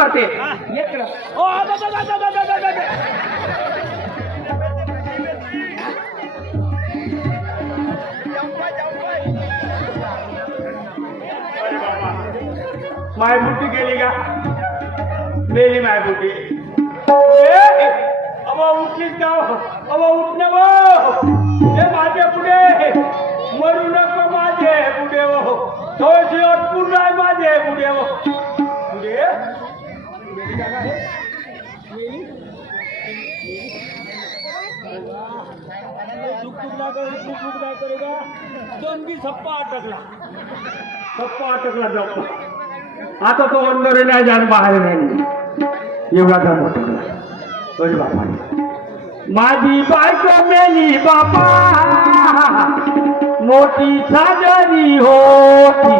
करते इकडं. ओ मायबुटी गेली का मेली मायबुटी अब उठलीच का अब उठणे हे माझे पुढे मरू नको माझे पुढे हो थोडीशी अटकून राय माझे पुढे हो पुढे काय करेगा दोन सप्पा अटकला जाऊ आता तो अंदर नाही जाण बाहेर नाही एवढा दम अरे बापा माझी बायको मेली बापा मोठी साजरी होती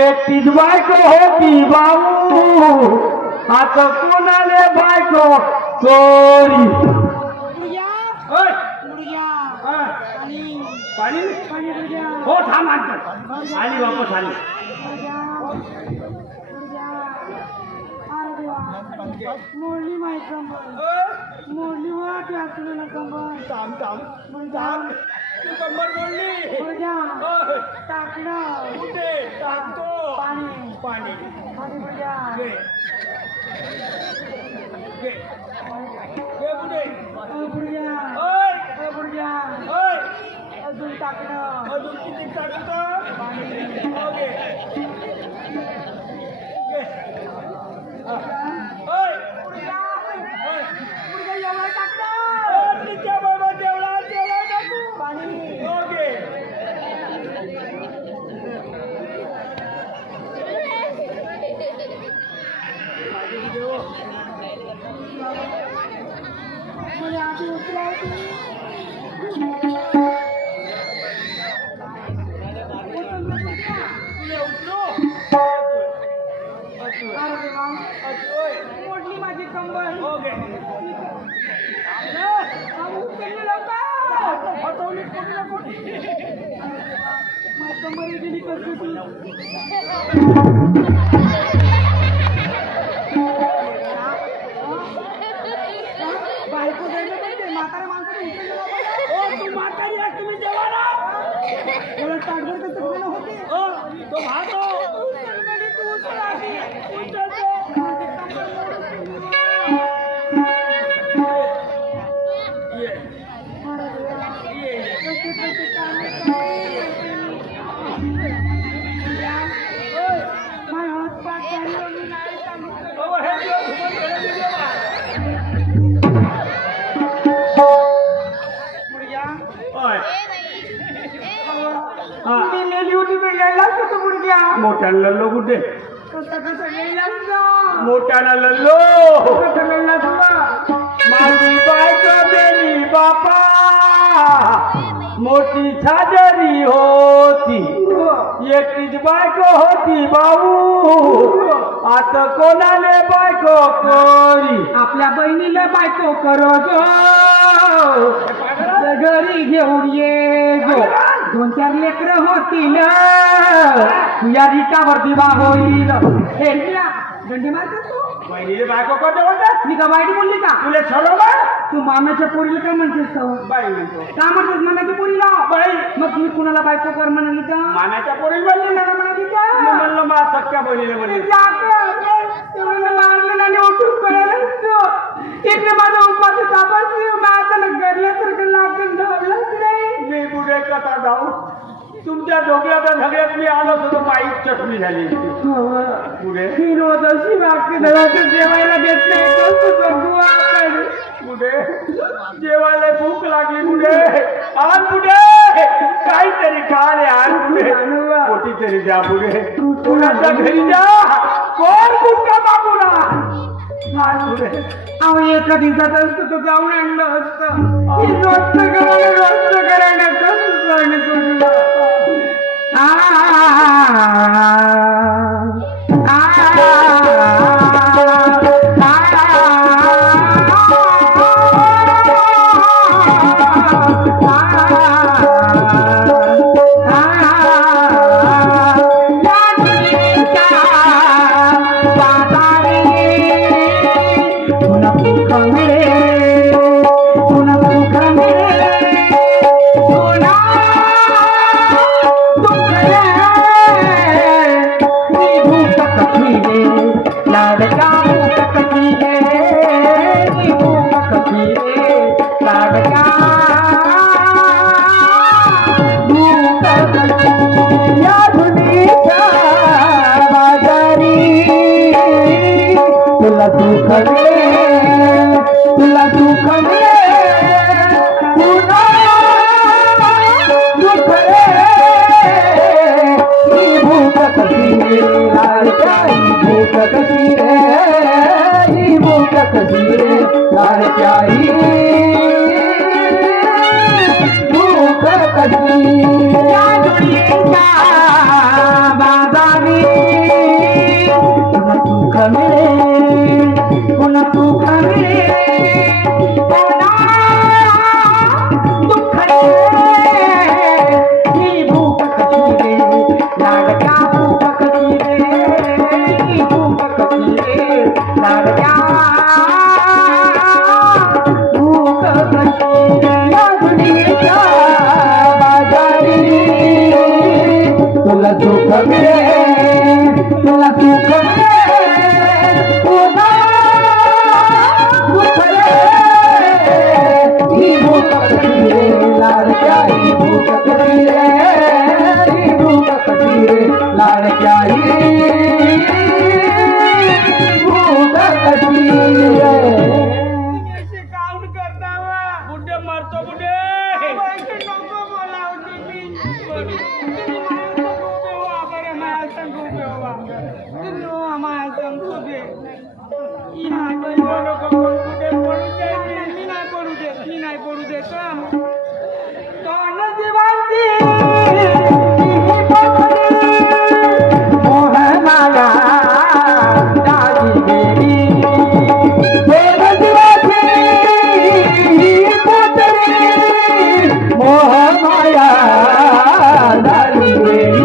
एकटीच बायको होती बाबू आता कोणाले बायको चोरी पाणी हो थांब आली वापस आली मोडली माय कंबर मोडली वाट असलेला कंबर कंबर मोडली टाकलं कुठे टाकतो पाणी पाणी आधी बजा अजून टाकलं अजून किती टाकतो पाणी मोडली माझी कंबर माझी कंबर गेली कसं बायको जायला पाहिजे म्हाताऱ्या माणसाने तू म्हातारी आहे तुम्ही जेवाना ताटभर कसं होते तो भातो मोठ्याला लल्लो कुठे मोठ्याला लल्लो माझी बायको मेली बापा मोठी साजरी होती एकटीच बायको होती बाबू आता कोणाले बायको करी आपल्या बहिणीला बायको करो घरी घेऊन ये गो 2-4 लेकरं होतील या रिकावर दिवा होईल हे गंडी मारतात तू बहिणीले बायको करते म्हणतात मी का वाईट बोलली का तुला ठरवलं तू मामाच्या पोरीला काय म्हणतेस बाई म्हणतो का म्हणतेस मामाच्या पोरीला बाई मग मी कुणाला बायको कर म्हणाली का मानाच्या पोरी म्हणली मला म्हणाली का मी म्हणलं मा सख्या बहिणीला म्हणली मारलं आणि उठून पडायला इकडे माझा उपास तापास माझ्या गरल्यासारखं लागून धावलंच नाही मी पुढे कथा जाऊ तुमच्या ढोकळ्याच्या झगड्यात मी आलो होतो माईक चटणी झाली पुढे अशी वाक्य धराचं जेवायला देत नाही पुढे जेवायला भूक लागली पुढे आण पुढे काहीतरी खा रे आण पुढे कोटी तरी द्या पुढे कोणाच्या घरी जा कोण कुठं बाबूला आण पुढे अहो एका दिवसात असतं तर जाऊन आणलं असतं रोजच करायला लाडक्या कशी रे कशी रे लाडक्या या धुनीच्या बाजारी तुला दुःख मिळेल तुला दुःख मिळेल पुन्हा दुःख रे ही भूक कशी रे लाडक्या ही भूक कशी रे ही भूक कशी रे लाडक्या ही भूक कशी या दुनियेच्या बाजारी पुन्हा दुःख मिळेल पुन्हा दुःख मिळेल पुन्हा दुःख रे ही भूक कशी रे लाडक्या भूक कशी रे ही भूक कशी रे लाडक्या भूक कशी रे या दुनियेच्या बाजारी तुला दुःख मिळेल तुला दुःख मिळेल पुन्हा दुःख रे ही भूक कशी रे लाडक्या ही भूक कशी रे ही भूक कशी रे लाडक्या ही भूक कशी रे ऐसे काउंट करता हुआ बुड्ढे मरतो बुड्ढे ऐसे नको बोलाव तुम्ही मोहनाला दादी गेली मोहमाया दादी गेली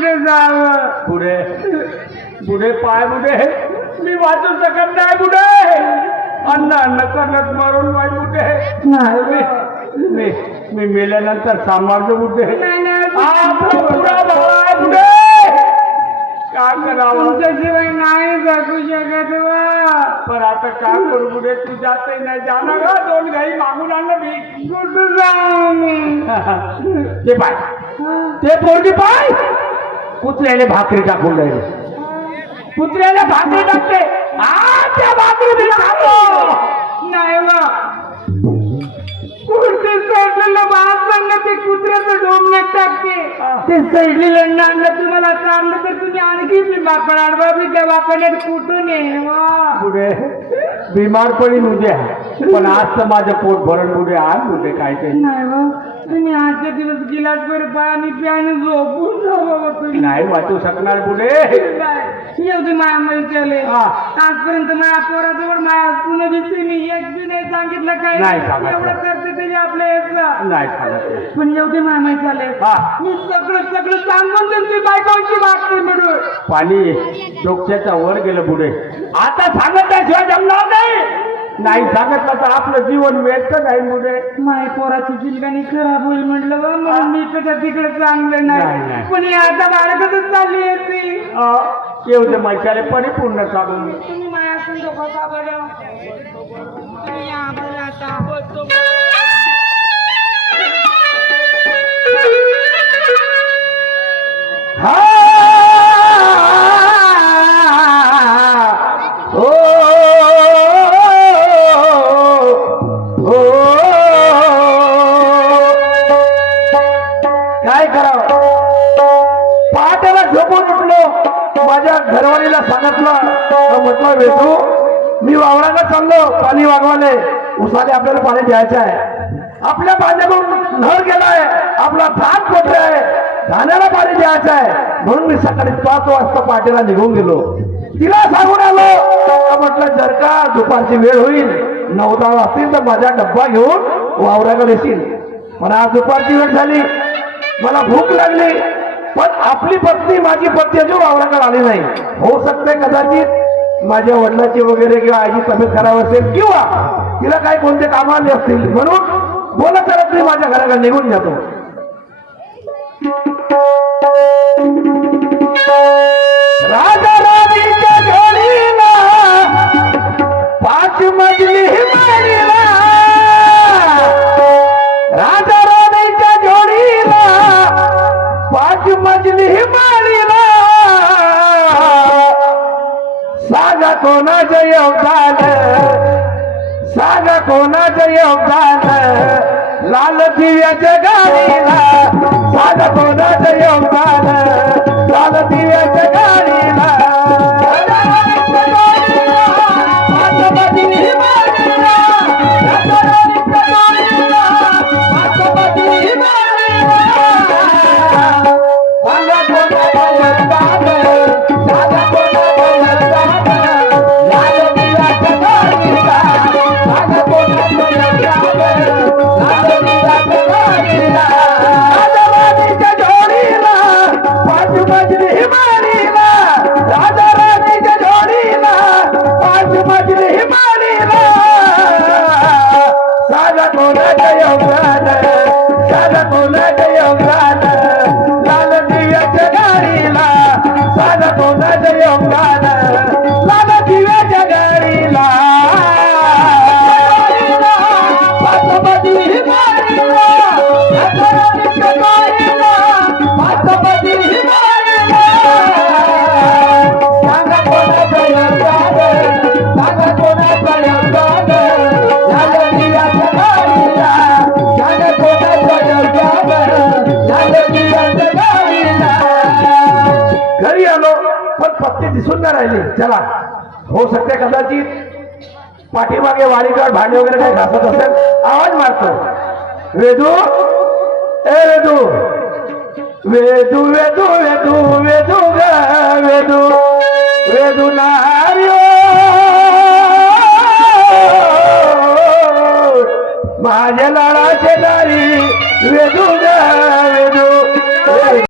पुढे पुढे पाय बुडे मी वाचू शकत नाही बुडे अन्न अन्न करत मरून नाही बुडे नाही मी मी मेल्यानंतर सांभाळतो बुडे नाही. आपला पुरा भाव आहे बुडे काय करावं तुमच्याशिवाय नाही जगू शकत वा पण आता काय करू बुडे तू जाते नाही जाणार का दोन घाई मागून आणलं मी कुठं जाऊ मी ते पाय ते पोरगी पाय कुत्र्याने भाकरी टाकून राहिले कुत्र्याने भाकरी टाकते त्या भाकरी नाही वा कुठे सडलेलं भात सांगा ते कुत्र्याचं डोमण्यात टाकते ते सडलेलं नांगलं तुम्हाला चाललं तर तुम्ही आणखी बिमार पडाल बाबी त्या वापरण्यात कुठून ये वा पुढे बिमार पडीन उद्या पण आज तर माझं पोट भरण पुढे आज कुठे काय ते नाही वा तुम्ही आजच्या दिवस गिलासभर पाणी प्याने झोपून जा बाबा तुम्ही नाही वाचू शकणार पुढे एवढी माया मैत्रीले हा. आजपर्यंत माया पोराजवळ माया पुन्हा दिसते मी एक बी नाही सांगितलं काय नाही सांगितलं. एवढं करते तरी आपल्या यातलं नाही सांगत पण एवढे माया माहिती झाले हा. मी सगळं सगळं सांगून त्यांची बायकोची वाटते मिळून पाणी डोक्याच्या वर गेलं पुढे आता सांगत शिवाय जमणार नाही नाही सांगितलं तर आपलं जीवन व्यस्त नाही पुढे माय पोराची जिलगाणी खराब होईल म्हटलं बा म्हणून मी इकडं तिकडे चांगलं नाही, नाही नाही. पण ही आता बाळगतच चालली येते येऊ दे मैशाले परिपूर्ण सांगून तुम्ही माया संग बसा बरं तुम्ही या बरं आता हा ओ म्हटलं वेदू मी वावराला चाललो पाणी वागवाले उसाले आपल्याला पाणी द्यायचं आहे आपल्या पाण्याकडून नळ गेलाय आपला धान कोठे आहे धान्याला पाणी द्यायचं आहे म्हणून मी सकाळी 5 वाजता पाठीला निघून गेलो तिला सांगून आलो का म्हटलं जर का दुपारची वेळ होईल 9-10 वाजतील तर माझा डब्बा घेऊन वावराकडे येशील मला आज दुपारची वेळ झाली मला भूक लागली पण आपली पत्नी माझी पत्नी अजून वावराकडे आली नाही होऊ शकते कदाचित माझ्या वडिलाची वगैरे किंवा आईची तब्येत खराब असेल किंवा तिला काही कोणते काम आले असतील म्हणून बोलत करत मी माझ्या घराकडे निघून जातो राजा राणीच्या जोडीला 5 मजली मारीला राजा राणीच्या जोडीला 5 मजली मारीला सांगा कोणाचं योगदान सांगा कोणाचं योगदान लाल दिव्याच्या गाडीला सांगा कोणाचं योगदान लाल दिव्याच्या गाडीला घरी आलो पण पत्नी दिसून नाही राहिली चला हो शकते कदाचित पाठीमागे वाडीकर भांडी वगैरे काही घासत असेल आवाज मारतो वेदू ए वेदू वेदू वेदू वेदू वेदू ग वेदू वेदू नार्यो माझ्या लाडाचे नारी वेदू ग वेदू